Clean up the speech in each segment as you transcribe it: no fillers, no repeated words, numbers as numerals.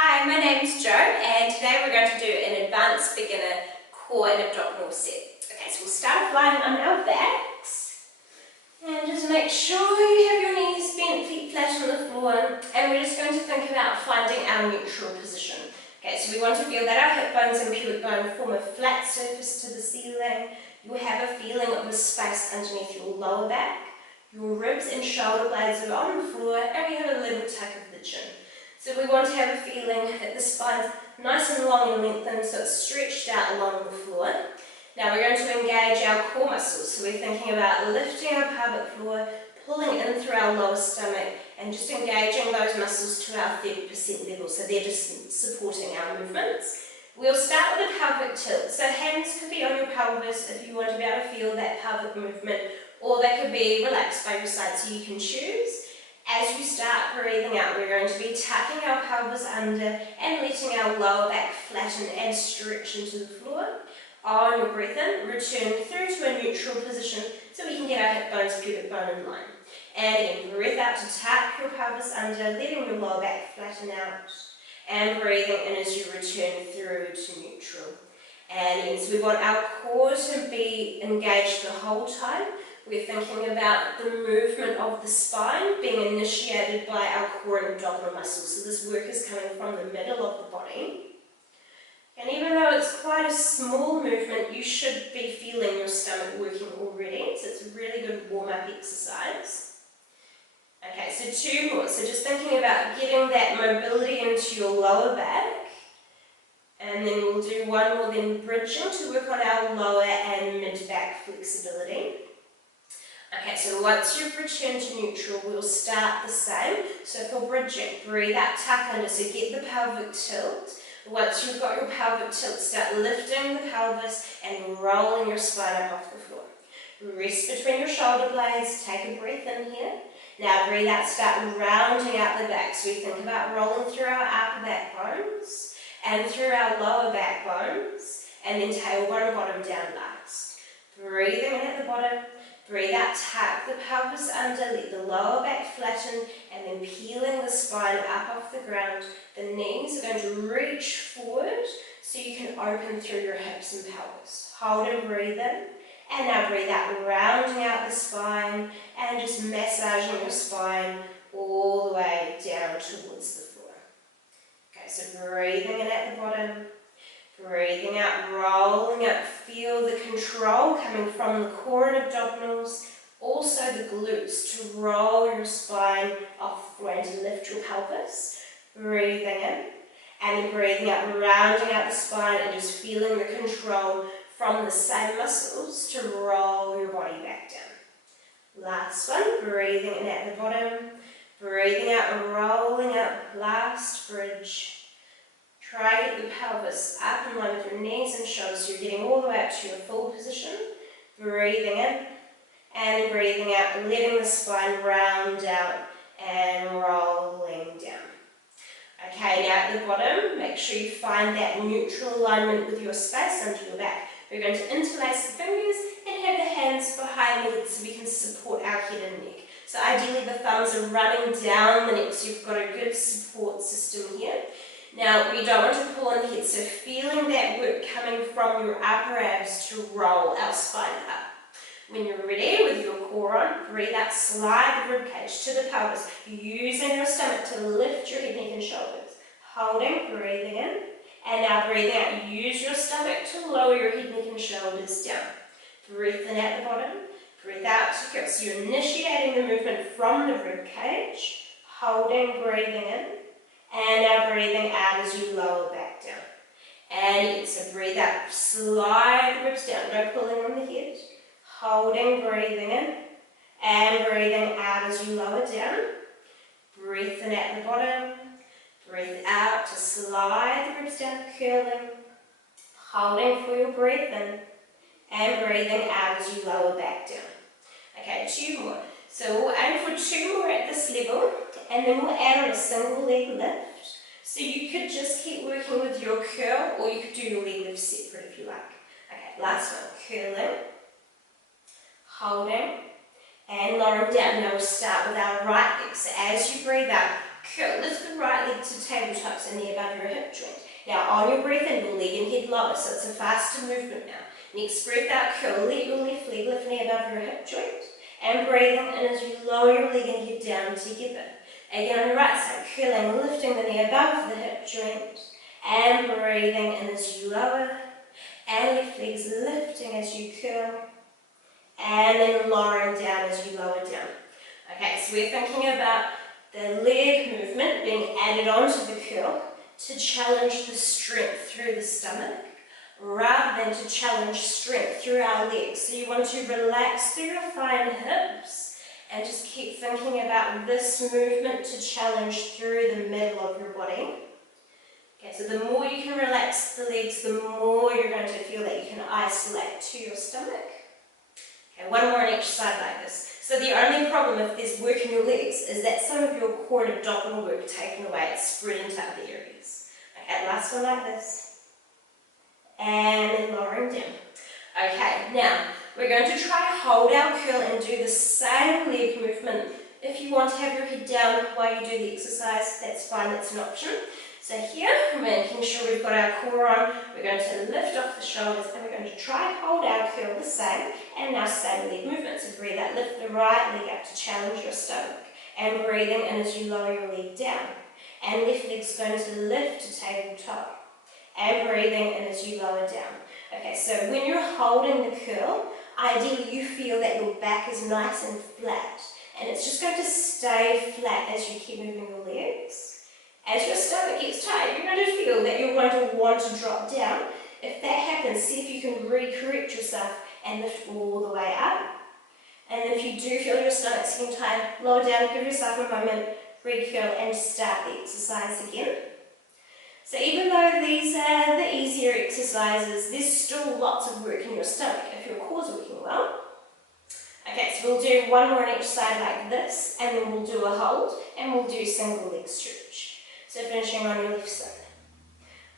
Hi, my name's Jo, and today we're going to do an advanced beginner core and abdominal set. Okay, so we'll start lying on our backs, and just make sure you have your knees bent, feet flat on the floor, and we're just going to think about finding our neutral position. Okay, so we want to feel that our hip bones and pubic bone form a flat surface to the ceiling. You'll have a feeling of a space underneath your lower back. Your ribs and shoulder blades are on the floor, and we have a little tuck of the chin. So we want to have a feeling that the spine's nice and long and lengthened, so it's stretched out along the floor. Now we're going to engage our core muscles, so we're thinking about lifting our pelvic floor, pulling in through our lower stomach, and just engaging those muscles to our 30% level, so they're just supporting our movements. We'll start with a pelvic tilt, so hands could be on your pelvis if you want to be able to feel that pelvic movement, or they could be relaxed by your side, so you can choose. As you start breathing out, we're going to be tucking our pelvis under and letting our lower back flatten and stretch into the floor. On your breath in, return through to a neutral position so we can get our hip bones, pubic bone in line. And again, breath out to tuck your pelvis under, letting your lower back flatten out. And breathing in as you return through to neutral. And again, so we want our core to be engaged the whole time. We're thinking about the movement of the spine being initiated by our core and abdominal muscles. So this work is coming from the middle of the body. And even though it's quite a small movement, you should be feeling your stomach working already. So it's a really good warm-up exercise. Okay, so two more. So just thinking about getting that mobility into your lower back. And then we'll do one more, then bridging to work on our lower and mid-back flexibility. Okay, so once you've returned to neutral, we'll start the same. So for bridging, breathe out, tuck under, so get the pelvic tilt. Once you've got your pelvic tilt, start lifting the pelvis and rolling your spine up off the floor. Rest between your shoulder blades, take a breath in here. Now breathe out, start rounding out the back. So we think about rolling through our upper back bones and through our lower back bones, and then tailbone and bottom down last. Breathing in at the bottom. Breathe out, tuck the pelvis under, let the lower back flatten, and then peeling the spine up off the ground. The knees are going to reach forward so you can open through your hips and pelvis. Hold and breathe in, and now breathe out, rounding out the spine, and just massaging your spine all the way down towards the floor. Okay, so breathing in at the bottom. Breathing out, rolling up, feel the control coming from the core and abdominals, also the glutes to roll your spine off the floor and to lift your pelvis. Breathing in, and then breathing out, rounding out the spine and just feeling the control from the same muscles to roll your body back down. Last one, breathing in at the bottom, breathing out, rolling up, last bridge. Try to get the pelvis up in line with your knees and shoulders so you're getting all the way up to your full position. Breathing in and breathing out, letting the spine round out and rolling down. Okay, now at the bottom, make sure you find that neutral alignment with your space under your back. We're going to interlace the fingers and have the hands behind the head so we can support our head and neck. So ideally the thumbs are running down the neck so you've got a good support system here. Now, we don't want to pull on the head, so feeling that work coming from your upper abs to roll our spine up. When you're ready with your core on, breathe out, slide the ribcage to the pelvis, using your stomach to lift your head, neck and shoulders. Holding, breathing in, and now breathing out, use your stomach to lower your head, neck and shoulders down. Breath in at the bottom, breathe out to go. So you're initiating the movement from the ribcage, holding, breathing in, and now breathing out as you lower back down. And so breathe out, slide the ribs down, no pulling on the head. Holding, breathing in, and breathing out as you lower down. Breath in at the bottom, breath out to slide the ribs down, curling. Holding for your breath in, and breathing out as you lower back down. Okay, two more. So we'll aim for two more at this level, and then we'll add on a single leg lift. So you could just keep working with your curl, or you could do your leg lift separate if you like. Okay, last one, curling, holding, and lowering down. Now we'll start with our right leg. So as you breathe out, curl. Lift the right leg to tabletops and knee above your hip joint. Now on your breath in, your leg and head lower, so it's a faster movement now. Next breath out, curl, let your left leg lift knee above your hip joint. And breathing in as you lower your leg and head down together. Again on your right side, curling, lifting the knee above the hip joint. And breathing in as you lower. And left leg's lifting as you curl. And then lowering down as you lower down. Okay, so we're thinking about the leg movement being added onto the curl to challenge the strength through the stomach, rather than to challenge strength through our legs. So you want to relax through your fine hips and just keep thinking about this movement to challenge through the middle of your body. Okay, so the more you can relax the legs, the more you're going to feel that you can isolate to your stomach. Okay, one more on each side like this. So the only problem if there's work in your legs is that some of your core and abdominal work taken away, it's spread into other areas. Okay, last one like this. And then lowering down. Okay, now we're going to try to hold our curl and do the same leg movement. If you want to have your head down while you do the exercise, that's fine, that's an option. So here, we're making sure we've got our core on, we're going to lift off the shoulders and we're going to try and hold our curl the same, and now same leg movement. So breathe out, lift the right leg up to challenge your stomach, and breathing in as you lower your leg down. And left leg's going to lift to tabletop. And breathing in as you lower down. Okay, so when you're holding the curl, ideally you feel that your back is nice and flat, and it's just going to stay flat as you keep moving your legs. As your stomach gets tight, you're going to feel that you're going to want to drop down. If that happens, see if you can recorrect yourself and lift all the way up. And then if you do feel your stomach's getting tight, lower down, give yourself a moment, recurl, and start the exercise again. So even though these are the easier exercises, there's still lots of work in your stomach if your core's working well. Okay, so we'll do one more on each side like this, and then we'll do a hold, and we'll do single leg stretch. So finishing on your left side.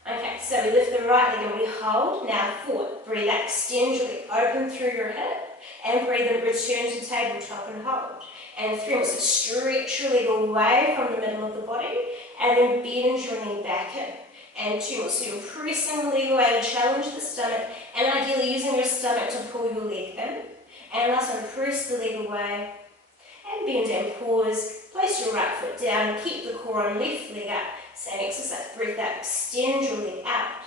Okay, so we lift the right leg and we hold. Now forward, breathe out, extend your leg, open through your hip, and breathe in, return to tabletop and hold. And 3 more, so stretch your leg away from the middle of the body, and then bend your knee back in. And 2 more, so you're pressing the leg away to challenge the stomach, and ideally using your stomach to pull your leg in. And last one, press the leg away, and bend and pause. Place your right foot down, keep the core on, left leg up. Same exercise, breathe out, extend your leg out,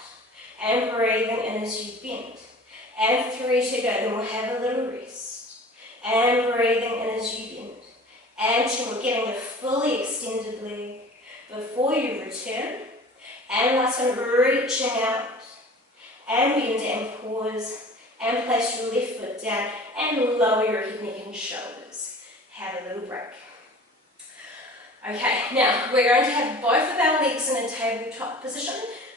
and breathing in as you bend. And 3 to go, then we'll have a little rest. And breathing in as you bend. And 2 more, getting a fully extended leg before you return. And last one, reaching out, and bend and pause, and place your left foot down, and lower your head, neck and shoulders. Have a little break. Okay, now we're going to have both of our legs in a tabletop position.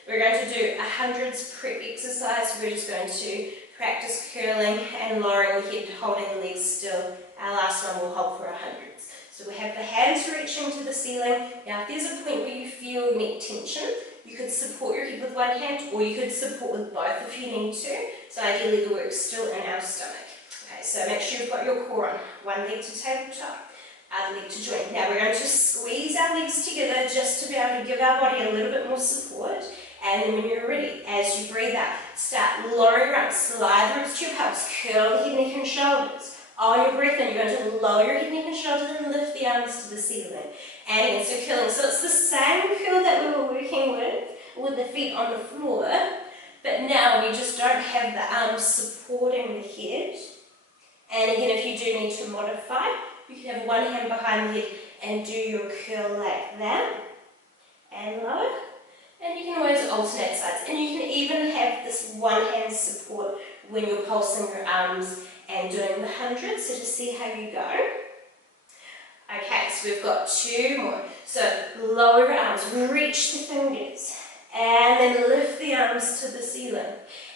We're going to do a hundreds prep exercise. We're just going to practice curling and lowering the head, holding the legs still. Our last one will hold for 100s. So we have the hands reaching to the ceiling. Now if there's a point where you feel neck tension, you could support your head with one hand, or you could support with both if you need to. So ideally the work's still in our stomach. Okay, so make sure you've got your core on. One leg to tabletop, other leg to joint. Now we're going to squeeze our legs together just to be able to give our body a little bit more support. And then when you're ready, as you breathe out, start lowering your arms, slide the ribs to your pelvis, curl the head, neck and shoulders. On your breath in, you're going to lower your head, neck and shoulders and lift the arms to the ceiling. And again, so curling. So it's the same curl that we were working with the feet on the floor, but now we just don't have the arms supporting the head. And again, if you do need to modify, you can have one hand behind the head and do your curl like that. And lower. And you can always alternate sides. And you can even have this one hand support when you're pulsing your arms and doing the 100s, so just see how you go. Okay, so we've got 2 more. So lower your arms, reach the fingers, and then lift the arms to the ceiling.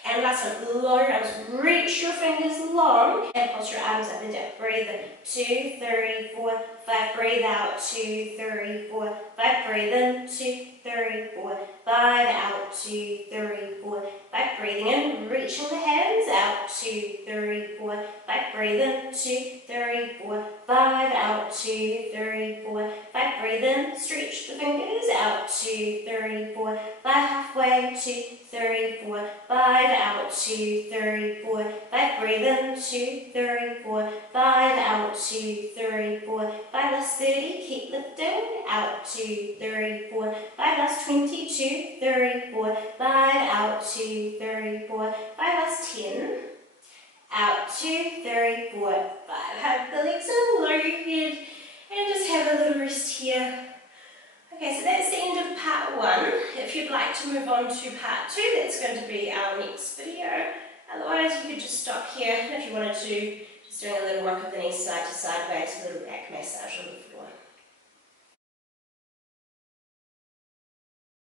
And last one, lower your arms, reach your fingers long, and pulse your arms up and down. Breathe in, 2, 3, 4, 5, breathe out, 2, 3, 4, 5, breathe in, 2, 3, 4, 5, out, 2, 3, 4, 5, breathing in, reaching the hands out, 2, 3, 4, 5, breathe in, 2, 3, 4, 5, out, 2, 3, 4, 5, back, breathe in, stretch the fingers, out, 2, 3, 4, 5, halfway, 2, 3, 4, 5, out, 2, 3, 4, 5, breathe in, 2, 3, 4, 5, out, 2, 3, 4, 5, last 30, keep lifting, out, 2, 3, 4, 5, last 20, 2, 3, 4, 5, out, 2, 3, 4, 5, last 10, out, 2, 3, 4, 5, hug the legs in, lower your head, and just have a little rest here. Okay, so that's the end of part 1. If you'd like to move on to part 2, that's going to be our next video. Otherwise, you could just stop here if you wanted to, just doing a little work of the knees side to sideways, a little back massage on the floor.